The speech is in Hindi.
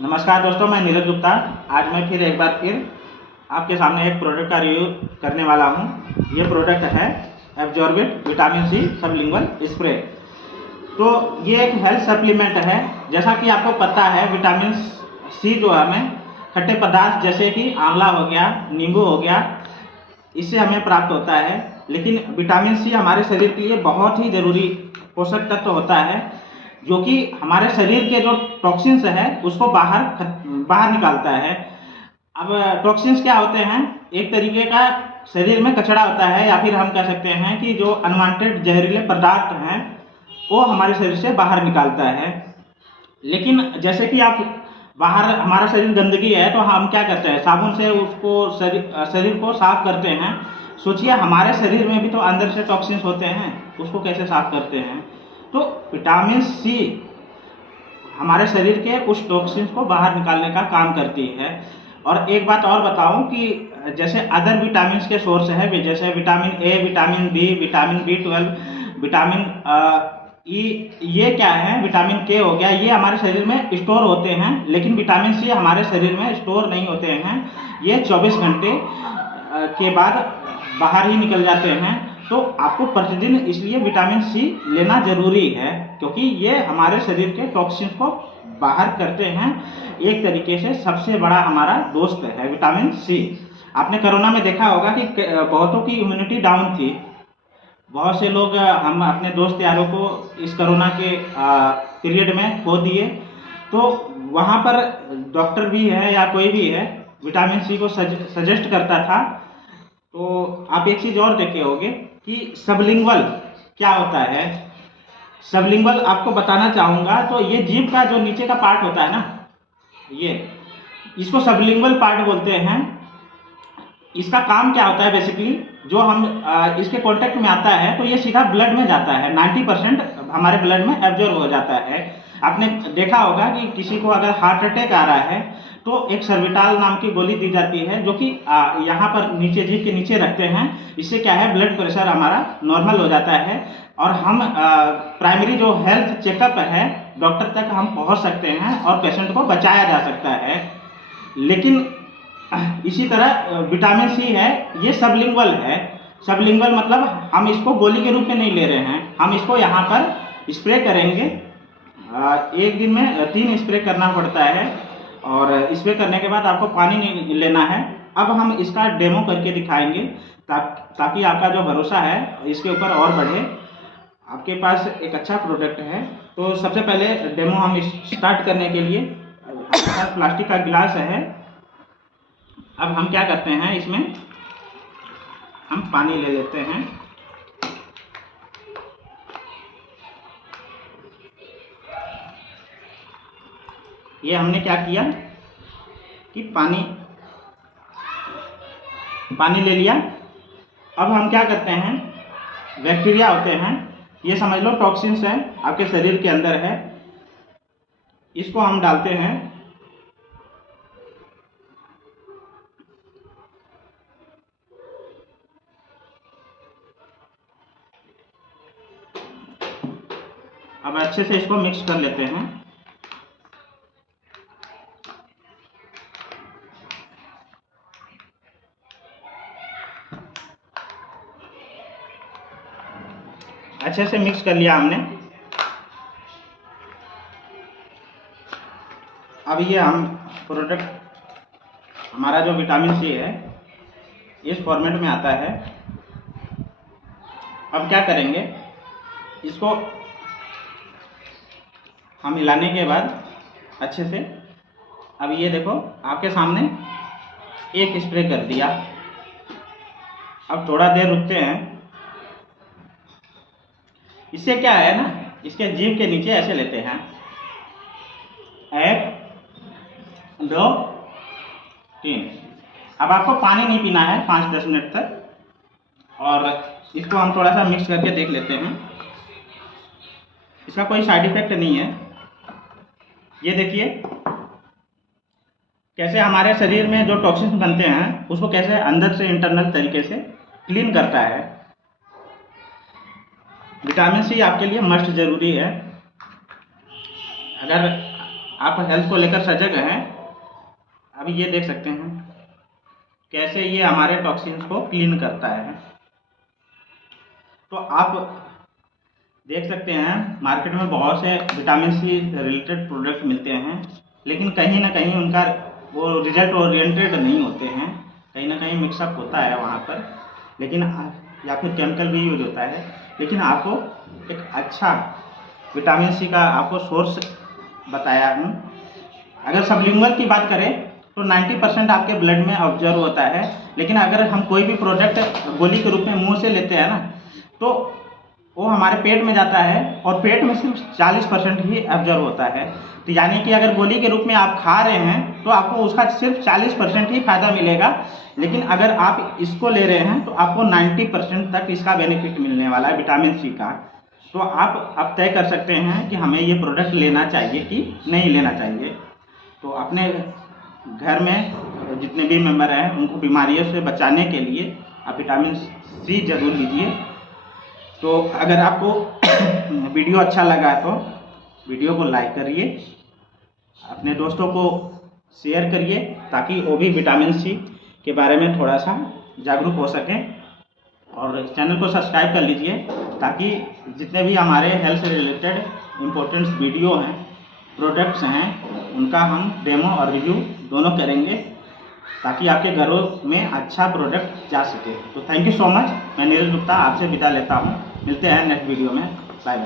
नमस्कार दोस्तों, मैं नीरज गुप्ता। आज मैं फिर एक बार आपके सामने एक प्रोडक्ट का रिव्यू करने वाला हूं। ये प्रोडक्ट है एब्जॉर्बिट विटामिन सी सबलिंगुअल स्प्रे। तो ये एक हेल्थ सप्लीमेंट है। जैसा कि आपको पता है, विटामिन सी जो हमें खट्टे पदार्थ जैसे कि आंवला हो गया, नींबू हो गया, इससे हमें प्राप्त होता है। लेकिन विटामिन सी हमारे शरीर के लिए बहुत ही ज़रूरी पोषक तत्व होता है, जो कि हमारे शरीर के जो टॉक्सिन्स है उसको बाहर निकालता है। अब टॉक्सिन्स क्या होते हैं? एक तरीके का शरीर में कचरा होता है, या फिर हम कह सकते हैं कि जो अनवांटेड जहरीले पदार्थ हैं वो हमारे शरीर से बाहर निकालता है। लेकिन जैसे कि आप बाहर हमारा शरीर गंदगी है तो हम क्या करते हैं, साबुन से उसको शरीर को साफ करते हैं। सोचिए, हमारे शरीर में भी तो अंदर से टॉक्सिन्स होते हैं, उसको कैसे साफ करते हैं? तो विटामिन सी हमारे शरीर के उस टॉक्सिन्स को बाहर निकालने का काम करती है। और एक बात और बताऊं कि जैसे अदर विटामिन के सोर्स है, जैसे vitamin A, vitamin B, vitamin B12, vitamin E, ये क्या है, विटामिन के हो गया, ये हमारे शरीर में स्टोर होते हैं। लेकिन विटामिन सी हमारे शरीर में स्टोर नहीं होते हैं, ये 24 घंटे के बाद बाहर ही निकल जाते हैं। तो आपको प्रतिदिन इसलिए विटामिन सी लेना जरूरी है, क्योंकि ये हमारे शरीर के टॉक्सिन्स को बाहर करते हैं। एक तरीके से सबसे बड़ा हमारा दोस्त है विटामिन सी। आपने कोरोना में देखा होगा कि बहुतों की इम्यूनिटी डाउन थी। बहुत से लोग, हम अपने दोस्त यारों को इस कोरोना के पीरियड में खो दिए। तो वहाँ पर डॉक्टर भी है या कोई भी है, विटामिन सी को सजेस्ट करता था। तो आप एक चीज़ और देखे होंगे कि सबलिंगुअल क्या होता है। सबलिंगुअल आपको बताना चाहूँगा, तो ये जीभ का जो नीचे का पार्ट होता है ना, ये इसको सबलिंगुअल पार्ट बोलते हैं। इसका काम क्या होता है? बेसिकली जो हम इसके कांटेक्ट में आता है तो ये सीधा ब्लड में जाता है। 90% हमारे ब्लड में एब्जॉर्ब हो जाता है। आपने देखा होगा कि किसी को अगर हार्ट अटैक आ रहा है तो एक सर्विटाल नाम की गोली दी जाती है, जो कि यहाँ पर नीचे, जीभ के नीचे रखते हैं। इससे क्या है, ब्लड प्रेशर हमारा नॉर्मल हो जाता है और हम प्राइमरी जो हेल्थ चेकअप है, डॉक्टर तक हम पहुँच सकते हैं और पेशेंट को बचाया जा सकता है। लेकिन इसी तरह विटामिन सी है, ये सबलिंगुअल है। सबलिंगुअल मतलब हम इसको गोली के रूप में नहीं ले रहे हैं, हम इसको यहाँ पर स्प्रे करेंगे। एक दिन में 3 स्प्रे करना पड़ता है, और स्प्रे करने के बाद आपको पानी नहीं लेना है। अब हम इसका डेमो करके दिखाएंगे ताकि आपका जो भरोसा है इसके ऊपर और बढ़े। आपके पास एक अच्छा प्रोडक्ट है। तो सबसे पहले डेमो हम स्टार्ट करने के लिए आपके पास प्लास्टिक का गिलास है। अब हम क्या करते हैं, इसमें हम पानी ले लेते हैं। ये हमने क्या किया कि पानी ले लिया। अब हम क्या करते हैं, बैक्टीरिया होते हैं, ये समझ लो टॉक्सिन्स हैं आपके शरीर के अंदर है, इसको हम डालते हैं। अब अच्छे से इसको मिक्स कर लेते हैं। अच्छे से मिक्स कर लिया हमने। अब ये हम प्रोडक्ट, हमारा जो विटामिन सी है इस फॉर्मेट में आता है। अब क्या करेंगे, इसको हम मिलाने के बाद अच्छे से, अब ये देखो आपके सामने एक स्प्रे कर दिया। अब थोड़ा देर रुकते हैं। इससे क्या है ना, इसके जीभ के नीचे ऐसे लेते हैं, 1 2 3। अब आपको पानी नहीं पीना है 5-10 मिनट तक, और इसको हम थोड़ा सा मिक्स करके देख लेते हैं। इसका कोई साइड इफेक्ट नहीं है। ये देखिए कैसे हमारे शरीर में जो टॉक्सिन्स बनते हैं उसको कैसे अंदर से इंटरनल तरीके से क्लीन करता है। विटामिन सी आपके लिए मस्ट ज़रूरी है। अगर आप हेल्थ को लेकर सजग हैं। अभी ये देख सकते हैं कैसे ये हमारे टॉक्सिन्स को क्लीन करता है। तो आप देख सकते हैं मार्केट में बहुत से विटामिन सी रिलेटेड प्रोडक्ट मिलते हैं, लेकिन कहीं ना कहीं उनका वो रिजल्ट ओरिएंटेड नहीं होते हैं, कहीं ना कहीं मिक्सअप होता है वहाँ पर, लेकिन या फिर केमिकल भी यूज होता है। लेकिन आपको एक अच्छा विटामिन सी का आपको सोर्स बताया हूँ। अगर सबलिंगुअल की बात करें तो 90% आपके ब्लड में ऑब्जर्व होता है, लेकिन अगर हम कोई भी प्रोडक्ट गोली के रूप में मुंह से लेते हैं ना, तो वो हमारे पेट में जाता है और पेट में सिर्फ 40% ही ऑब्जर्व होता है। तो यानी कि अगर गोली के रूप में आप खा रहे हैं तो आपको उसका सिर्फ 40% ही फ़ायदा मिलेगा, लेकिन अगर आप इसको ले रहे हैं तो आपको 90% तक इसका बेनिफिट मिलने वाला है विटामिन सी का। तो आप अब तय कर सकते हैं कि हमें ये प्रोडक्ट लेना चाहिए कि नहीं लेना चाहिए। तो अपने घर में जितने भी मेंबर हैं उनको बीमारियों से बचाने के लिए आप विटामिन सी ज़रूर लीजिए। तो अगर आपको वीडियो अच्छा लगा तो वीडियो को लाइक करिए, अपने दोस्तों को शेयर करिए ताकि वो भी विटामिन सी के बारे में थोड़ा सा जागरूक हो सकें, और चैनल को सब्सक्राइब कर लीजिए ताकि जितने भी हमारे हेल्थ से रिलेटेड इम्पोर्टेंट वीडियो हैं, प्रोडक्ट्स हैं, उनका हम डेमो और रिव्यू दोनों करेंगे ताकि आपके घरों में अच्छा प्रोडक्ट जा सके। तो थैंक यू सो मच। मैं नीरज गुप्ता आपसे विदा लेता हूँ। मिलते हैं नेक्स्ट वीडियो में। Bye bye.